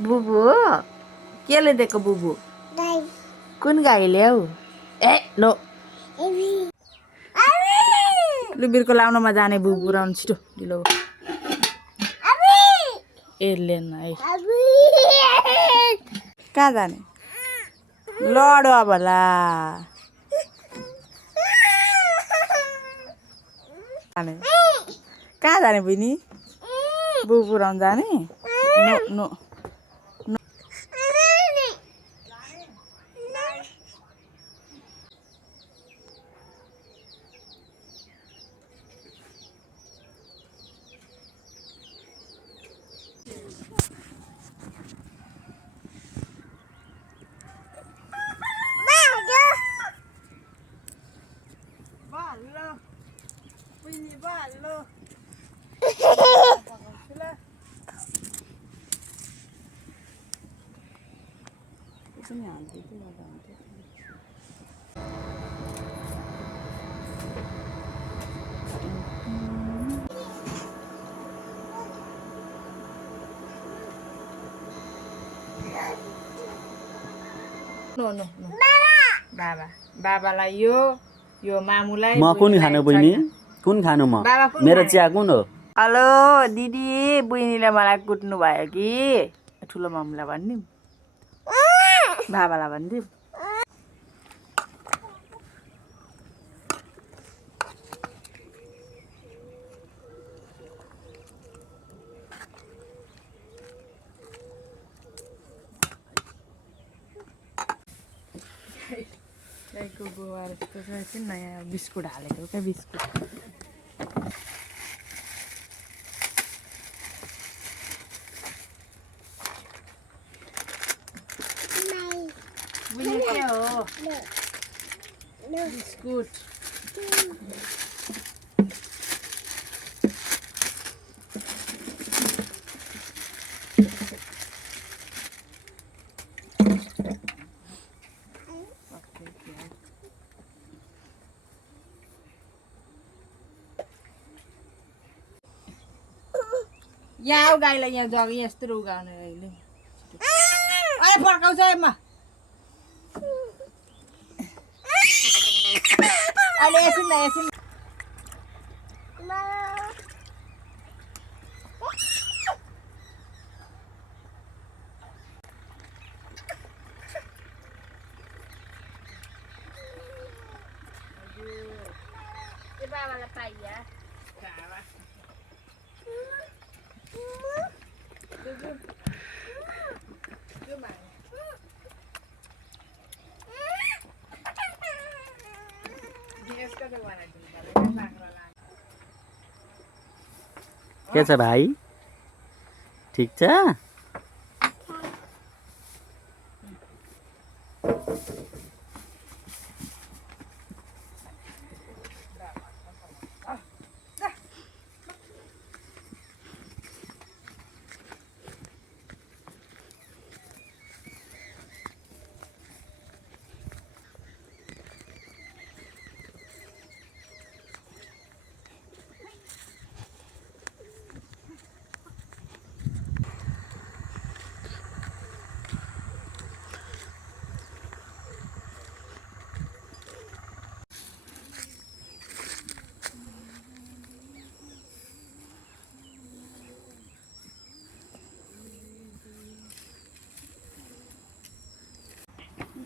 बुबु हो केले दिएको बुबु कुन गाईले हौ ए नो लुबिरको लाउनमा जाने बुबु पुऱ्याउनु छिटो ढिलो ए लेन है कहाँ जाने लड्यो अब ला कहाँ जाने बहिनी बुबु पुऱ्याउनु जाने no no no no no बाबा बाबालाई यो मामुलाई म कुन खानु बहिनी कुन खानु म मेरो चिया कुन हो हेलो दिदी बहिनीले मलाई कुट्नु भयो कि ठुलो मामुलाई भनिदिउँ बाबालाई भनिदिउँ गाईको गोबर यस्तो चाहिँ नयाँ बिस्कुट हालेको क्या बिस्कुट बुझ्ने के हो बिस्कुट यहाँ गाईलाई यहाँ जग्गा यस्तो उगाउने अहिले अरे फर्काउँछ एमा अहिले एकछिन न एकछिन बाबालाई पाइया के छ भाइ ठिक छ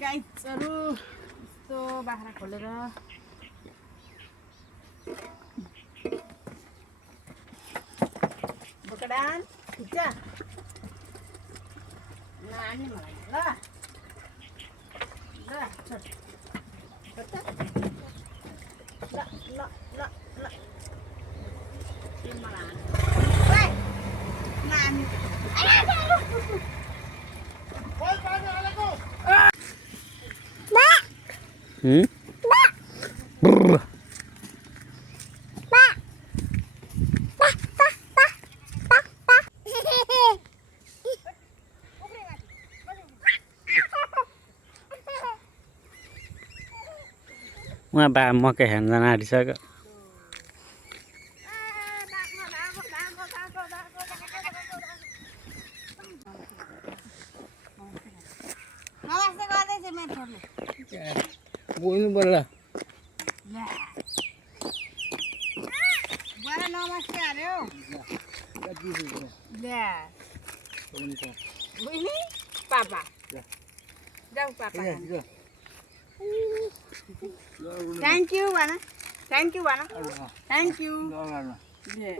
गाईहरू यस्तो बाख्रा खोलेर बोकडान ठिक छ नानी मलाई ल ल ल ल ल ल मलाई नानी उहाँ बा मकै हेर्न जान आँटिसक्यो बोल बड़ा नमस्ते अरे हो ले बुइनी पापा जाऊ पापा थैंक यू भन थैंक यू भन थैंक यू ले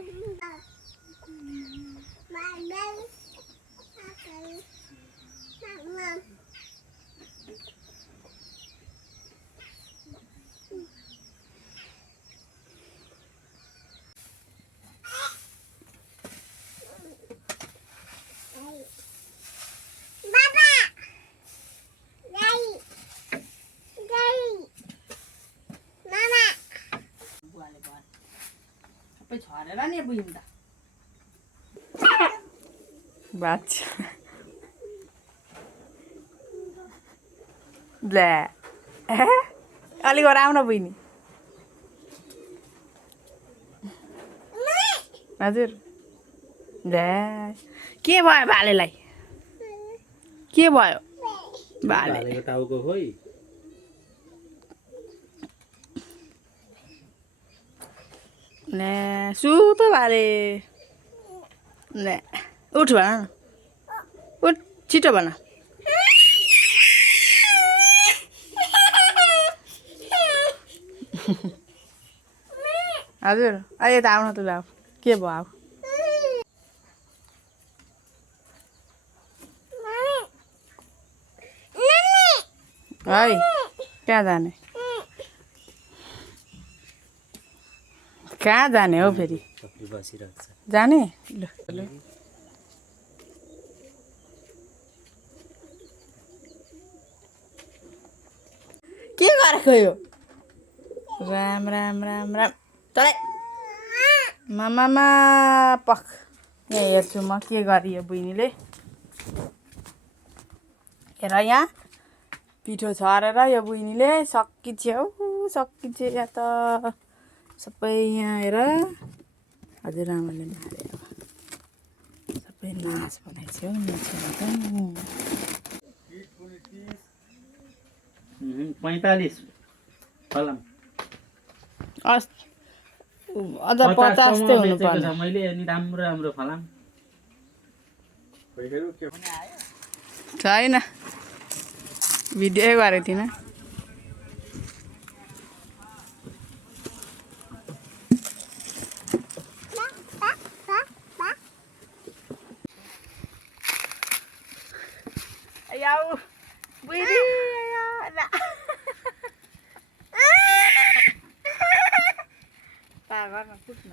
सबै छरेर नि बुझ्नु त बाच्छा ले अलिक आउन बुझ्ने हजुर ले के भयो भालेलाई के भयो भाले टाउको खोइ ले सुतो भाले ले उठ भन न उठ छिटो भन हजुर अहिले त आउन त जाऊ के भयो अब है कहाँ जाने कहाँ जाने हो फेरि बसिरहेको छ जाने ल के गरेको यो राम राम राम राम चले मामामा पख यहाँ हेर्छु म के गरियो बहिनीले हेर यहाँ पिठो छरेर यो बहिनीले सकिन्छ्यो सकिन्छ या त सबै यहाँ हेर हजुरआमाले मारे सबै नाच बनाइछ हौ नाच 45 फलाम अझ 50 चाहिँ हुनुपर्ने मैले अनि राम्रो राम्रो फलाम छैन भिडियो गरेको थिइनँ याउ बुइरी पागल कुट्न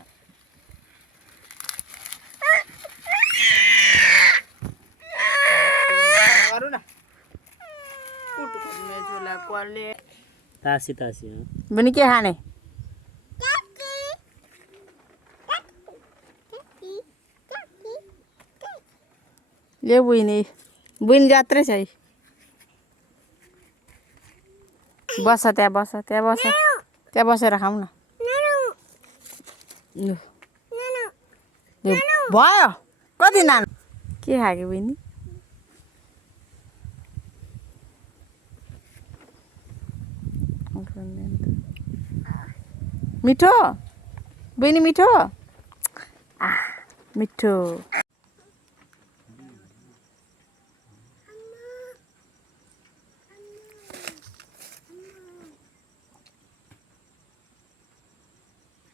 गरौँ न कुट मेजुला कले तासी तासी बनी के खाने ले बुइनी जात्रै छ बस त्यहाँ बस त्यहाँ बसेर खाऊ न भयो कति नान के खायो बहिनी मिठो बहिनी मिठो मिठो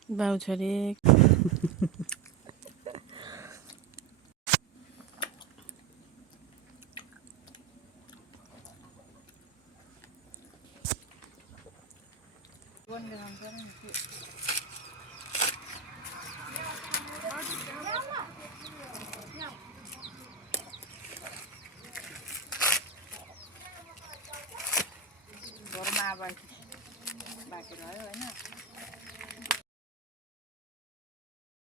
बाउ छोरी घरमा अब बाँकी रह्यो होइन